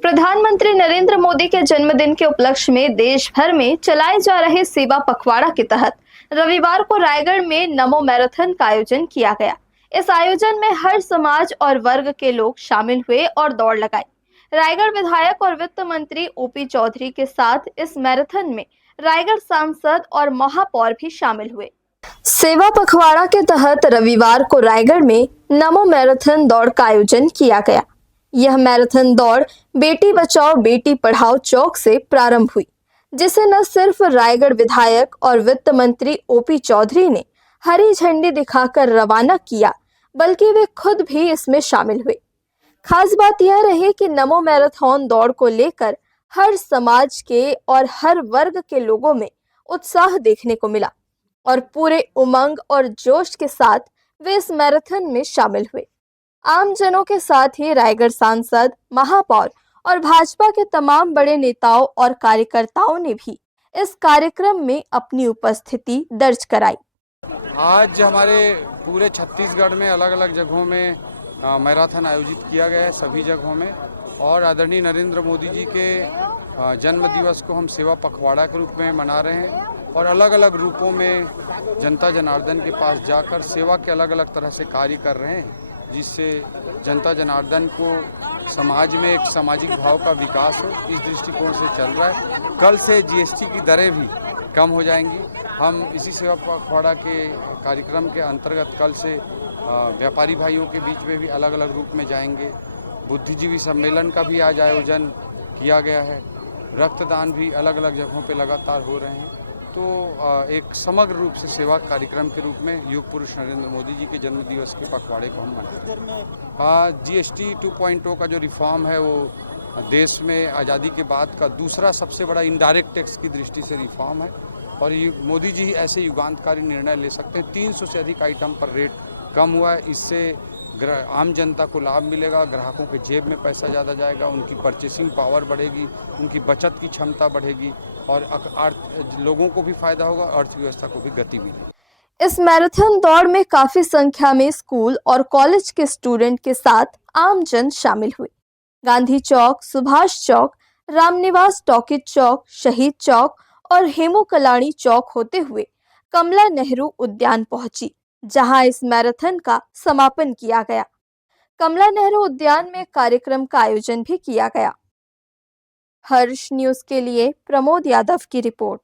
प्रधानमंत्री नरेंद्र मोदी के जन्मदिन के उपलक्ष्य में देश भर में चलाए जा रहे सेवा पखवाड़ा के तहत रविवार को रायगढ़ में नमो मैराथन का आयोजन किया गया। इस आयोजन में हर समाज और वर्ग के लोग शामिल हुए और दौड़ लगाई। रायगढ़ विधायक और वित्त मंत्री ओपी चौधरी के साथ इस मैराथन में रायगढ़ सांसद और महापौर भी शामिल हुए। सेवा पखवाड़ा के तहत रविवार को रायगढ़ में नमो मैराथन दौड़ का आयोजन किया गया। यह मैराथन दौड़ बेटी बचाओ बेटी पढ़ाओ चौक से प्रारंभ हुई, जिसे न सिर्फ रायगढ़ विधायक और वित्त मंत्री ओपी चौधरी ने हरी झंडी दिखाकर रवाना किया, बल्कि वे खुद भी इसमें शामिल हुए। खास बात यह रही कि नमो मैराथन दौड़ को लेकर हर समाज के और हर वर्ग के लोगों में उत्साह देखने को मिला और पूरे उमंग और जोश के साथ वे इस मैराथन में शामिल हुए। आम जनों के साथ ही रायगढ़ सांसद, महापौर और भाजपा के तमाम बड़े नेताओं और कार्यकर्ताओं ने भी इस कार्यक्रम में अपनी उपस्थिति दर्ज कराई। आज हमारे पूरे छत्तीसगढ़ में अलग अलग जगहों में मैराथन आयोजित किया गया है, सभी जगहों में। और आदरणीय नरेंद्र मोदी जी के जन्म दिवस को हम सेवा पखवाड़ा के रूप में मना रहे हैं और अलग अलग रूपों में जनता जनार्दन के पास जाकर सेवा के अलग अलग तरह से कार्य कर रहे हैं, जिससे जनता जनार्दन को समाज में एक सामाजिक भाव का विकास हो, इस दृष्टिकोण से चल रहा है। कल से जीएसटी की दरें भी कम हो जाएंगी। हम इसी सेवा पखवाड़ा के कार्यक्रम के अंतर्गत कल से व्यापारी भाइयों के बीच में भी अलग अलग रूप में जाएंगे। बुद्धिजीवी सम्मेलन का भी आज आयोजन किया गया है। रक्तदान भी अलग अलग जगहों पे लगातार हो रहे हैं। तो एक समग्र रूप से सेवा कार्यक्रम के रूप में युग पुरुष नरेंद्र मोदी जी के जन्म दिवस के पखवाड़े को हम मनाते हैं। जीएसटी 2.0 का जो रिफॉर्म है वो देश में आज़ादी के बाद का दूसरा सबसे बड़ा इनडायरेक्ट टैक्स की दृष्टि से रिफॉर्म है और ये मोदी जी ऐसे युगांतकारी निर्णय ले सकते हैं। 300 से अधिक आइटम पर रेट कम हुआ है। इससे आम जनता को लाभ मिलेगा, ग्राहकों के जेब में पैसा ज़्यादा जाएगा, उनकी परचेसिंग पावर बढ़ेगी, उनकी बचत की क्षमता बढ़ेगी और लोगों को भी फायदा होगा, अर्थव्यवस्था को भी गति मिलेगी। इस मैराथन दौड़ में काफी संख्या में स्कूल और कॉलेज के स्टूडेंट के साथ आम जन शामिल हुए। गांधी चौक, सुभाष चौक, रामनिवास टॉकीज चौक, शहीद चौक और हेमू कलानी चौक होते हुए कमला नेहरू उद्यान पहुंची, जहां इस मैराथन का समापन किया गया। कमला नेहरू उद्यान में कार्यक्रम का आयोजन भी किया गया। हर्ष न्यूज के लिए प्रमोद यादव की रिपोर्ट।